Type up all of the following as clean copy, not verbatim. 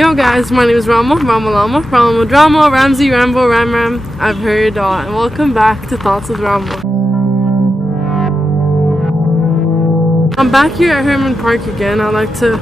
Yo guys, my name is Rama Drama, Ramsey, Rambo, Ram. I've heard it all, and welcome back to Thoughts with Rama. I'm back here at Herman Park again. I like to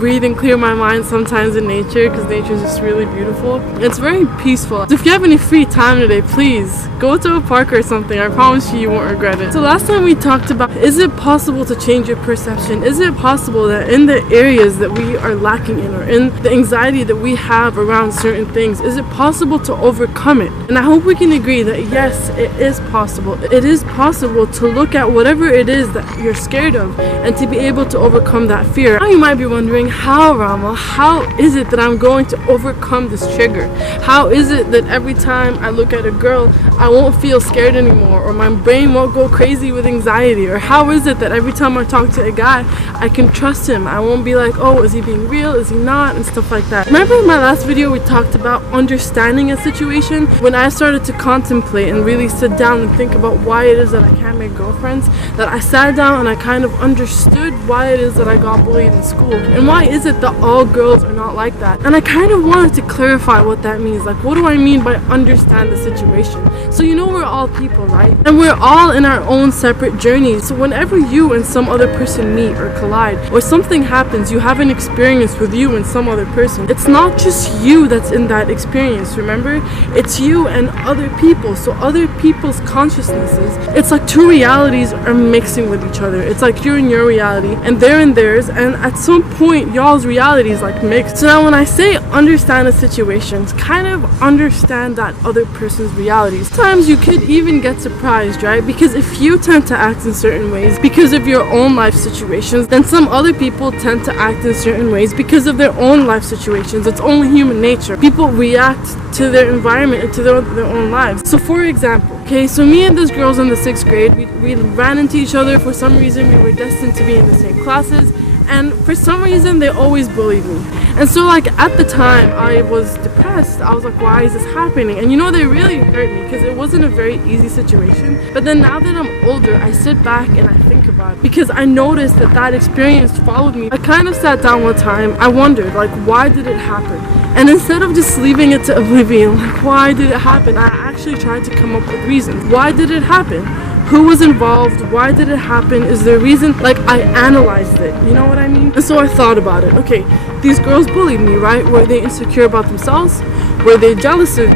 breathe and clear my mind sometimes in nature because nature is just really beautiful. It's very peaceful. So if you have any free time today, please go to a park or something. I promise you won't regret it. So last time we talked about, is it possible to change your perception? Is it possible that in the areas that we are lacking in, or in the anxiety that we have around certain things, is it possible to overcome it? And I hope we can agree that yes, it is possible. It is possible to look at whatever it is that you're scared of and to be able to overcome that fear. Now you might be wondering, how, Rama? How is it that I'm going to overcome this trigger? How is it that every time I look at a girl, I won't feel scared anymore, or my brain won't go crazy with anxiety? Or how is it that every time I talk to a guy, I can trust him? I won't be like, oh, is he being real? Is he not? And stuff like that. Remember in my last video we talked about understanding a situation? When I started to contemplate and really sit down and think about why it is that I can't make girlfriends, that I sat down and I kind of understood why it is that I got bullied in school. And why is it that all girls are not like that? And I kind of wanted to clarify what that means. Like, what do I mean by understand the situation? So you know, we're all people, right? And we're all in our own separate journeys. So whenever you and some other person meet or collide, or something happens, you have an experience with you and some other person, it's not just you that's in that experience, remember? It's you and other people. So other people's consciousnesses, it's like two realities are mixing with each other. It's like you're in your reality and they're in theirs, and at some point y'all's reality is like mixed. So now when I say understand the situations, kind of understand that other person's realities. Sometimes you could even get surprised, right? Because if you tend to act in certain ways because of your own life situations, then some other people tend to act in certain ways because of their own life situations. It's only human nature. People react to their environment and to their own lives. So for example, okay, so me and this girl's in the 6th grade, we ran into each other. For some reason we were destined to be in the same classes, and for some reason they always bullied me. And so like at the time I was depressed. I was like, why is this happening? And you know, they really hurt me because it wasn't a very easy situation. But then now that I'm older, I sit back and I think about it because I noticed that that experience followed me. I kind of sat down one time, I wondered like, why did it happen? And instead of just leaving it to oblivion, like, why did it happen? I actually tried to come up with reasons. Why did it happen? Who was involved? Why did it happen? Is there a reason? Like, I analyzed it, you know what I mean? And so I thought about it. Okay, these girls bullied me, right? Were they insecure about themselves? Were they jealous of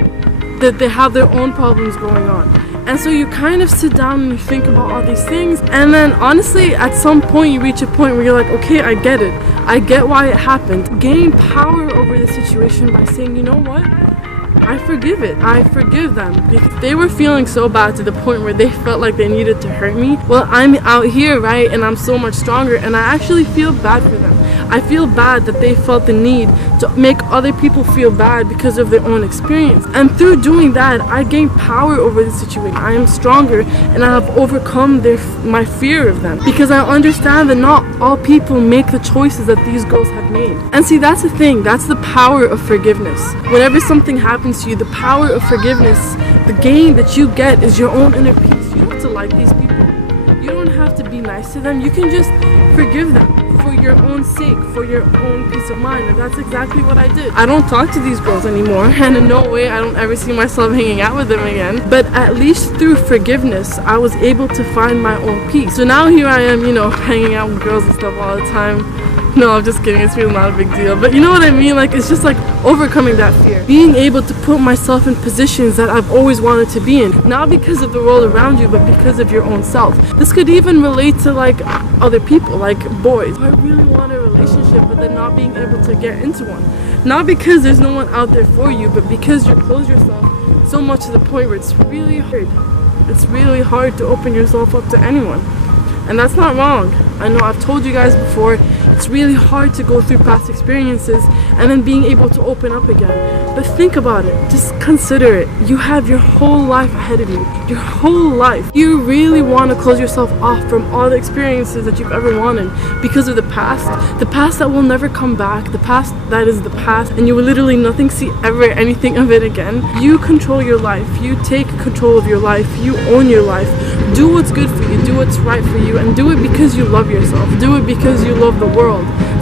that they have their own problems going on? And so you kind of sit down and you think about all these things, and then honestly at some point you reach a point where you're like, okay, I get it. I get why it happened. Gain power over the situation by saying, you know what? I forgive it. I forgive them because they were feeling so bad to the point where they felt like they needed to hurt me. Well, I'm out here, right? And I'm so much stronger, and I actually feel bad for them. I feel bad that they felt the need to make other people feel bad because of their own experience. And through doing that, I gain power over the situation. I am stronger and I have overcome my fear of them because I understand that not all people make the choices that these girls have made. And see, that's the thing. That's the power of forgiveness. Whenever something happens to you, the power of forgiveness, the gain that you get is your own inner peace. You don't have to like these people. You don't have to be nice to them. You can just forgive them for your own sake, for your own peace of mind. And that's exactly what I did. I don't talk to these girls anymore, and in no way I don't ever see myself hanging out with them again. But at least through forgiveness, I was able to find my own peace. So now here I am, you know, hanging out with girls and stuff all the time. No, I'm just kidding. It's really not a big deal. But you know what I mean? Like, it's just like overcoming that fear. Being able to put myself in positions that I've always wanted to be in. Not because of the world around you, but because of your own self. This could even relate to like other people, like boys. I really want a relationship, but then not being able to get into one. Not because there's no one out there for you, but because you close yourself so much to the point where it's really hard. It's really hard to open yourself up to anyone. And that's not wrong. I know I've told you guys before, it's really hard to go through past experiences and then being able to open up again. But think about it. Just consider it. You have your whole life ahead of you. Your whole life. You really want to close yourself off from all the experiences that you've ever wanted because of the past that will never come back, the past that is the past, and you will literally nothing see ever anything of it again. You control your life. You take control of your life. You own your life. Do what's good for you. Do what's right for you, and do it because you love yourself. Do it because you love the world.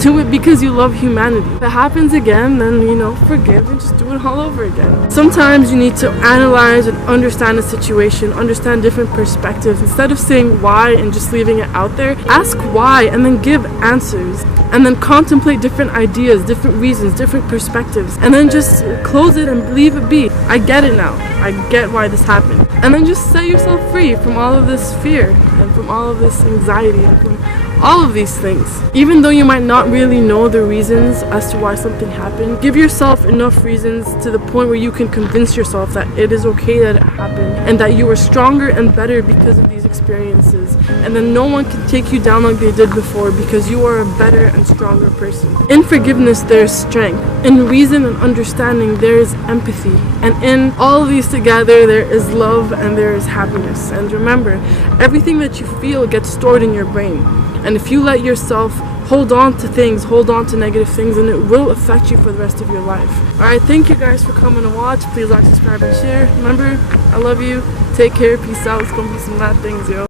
Do it because you love humanity. If it happens again, then, you know, forgive and just do it all over again. Sometimes you need to analyze and understand a situation, understand different perspectives. Instead of saying why and just leaving it out there, ask why and then give answers. And then contemplate different ideas, different reasons, different perspectives. And then just close it and leave it be. I get it now. I get why this happened. And then just set yourself free from all of this fear and from all of this anxiety and from all of these things. Even though you might not really know the reasons as to why something happened, give yourself enough reasons to the point where you can convince yourself that it is okay that it happened and that you are stronger and better because of these experiences, and then no one can take you down like they did before because you are a better and stronger person. In forgiveness there is strength. In reason and understanding there is empathy. And in all of these together there is love and there is happiness. And remember, everything that you feel gets stored in your brain. And if you let yourself hold on to things, hold on to negative things, and it will affect you for the rest of your life. Alright, thank you guys for coming to watch. Please like, subscribe, and share. Remember, I love you. Take care. Peace out. It's gonna be some mad things, yo.